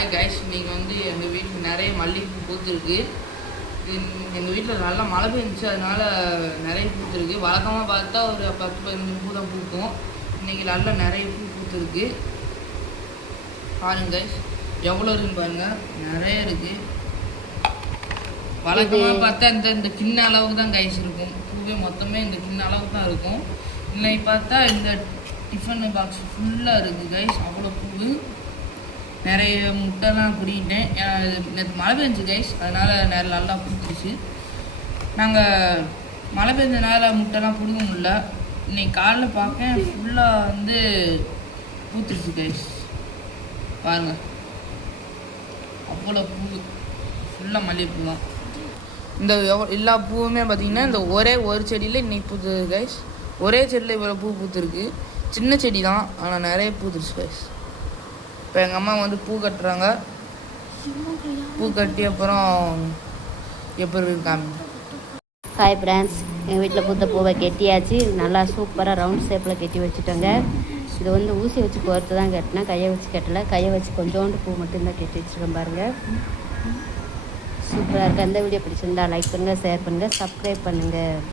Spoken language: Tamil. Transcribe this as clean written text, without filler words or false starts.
ஹாய் கைஸ், இன்றைக்கி வந்து எங்கள் வீட்டில் நிறைய மல்லிகைப்பூ பூத்துருக்கு. எங்கள் வீட்டில் நல்லா மழை பெஞ்சிச்சு, அதனால் நிறைய பூத்துருக்கு. வழக்கமாக பார்த்தா ஒரு 10-15 பூ தான் பூக்கும். இன்றைக்கி நல்லா நிறைய பூ பூத்துருக்கு. பாருங்க கைஸ், எவ்வளோ இருக்குன்னு பாருங்கள், நிறைய இருக்குது. வழக்கமாக பார்த்தா இந்த கிண்ண அளவுக்கு தான் கைஸ் இருக்கும். பூவே மொத்தமே இந்த கிண்ண அளவுக்கு தான் இருக்கும். இன்னைக்கு பார்த்தா இந்த டிஃபன் பாக்ஸ் ஃபுல்லாக இருக்குது கைஸ். அவ்வளோ பூவு, நிறைய முட்டைலாம் குடிக்கிட்டேன். நேற்று மழை பெஞ்சு கைஸ், அதனால் நல்லா பூத்துருச்சு. நாங்கள் மழை பெஞ்சனால முட்டைலாம் பிடுங்க முடியல. இன்னைக்கு காலைல பார்க்கேன் ஃபுல்லாக வந்து பூத்துருச்சு கைஸ். பாருங்கள், அவ்வளோ பூ, ஃபுல்லாக மல்லிகைப்பூ தான். இந்த எல்லா பூவுமே பார்த்திங்கன்னா இந்த ஒரே ஒரு செடியில் இன்னைக்கு பூத்துது கைஸ். ஒரே செடியில் இவ்வளோ பூ பூத்துருக்கு. சின்ன செடி தான், ஆனால் நிறைய பூத்துருச்சு கைஸ். இப்போ எங்கள் அம்மா வந்து பூ கட்டுறாங்க. பூ கட்டி அப்புறம் எப்படி இருக்காங்க. ஹாய் ஃப்ரெண்ட்ஸ், எங்கள் வீட்டில் பூத்த பூவை கெட்டியாச்சு. நல்லா சூப்பராக ரவுண்ட் ஷேப்பில் கட்டி வச்சுட்டோங்க. இது வந்து ஊசி வச்சு கோர்த்து தான் கட்டினேன், கையை வச்சு கட்டலை. கையை வச்சு கொஞ்சோண்டு பூ மட்டும்தான் கட்டி வச்சுருக்கேன் பாருங்கள். சூப்பராக இருக்குது. அந்த வீடியோ பிடிச்சிருந்தா லைக் பண்ணுங்கள், ஷேர் பண்ணுங்கள், சப்ஸ்கிரைப் பண்ணுங்கள்.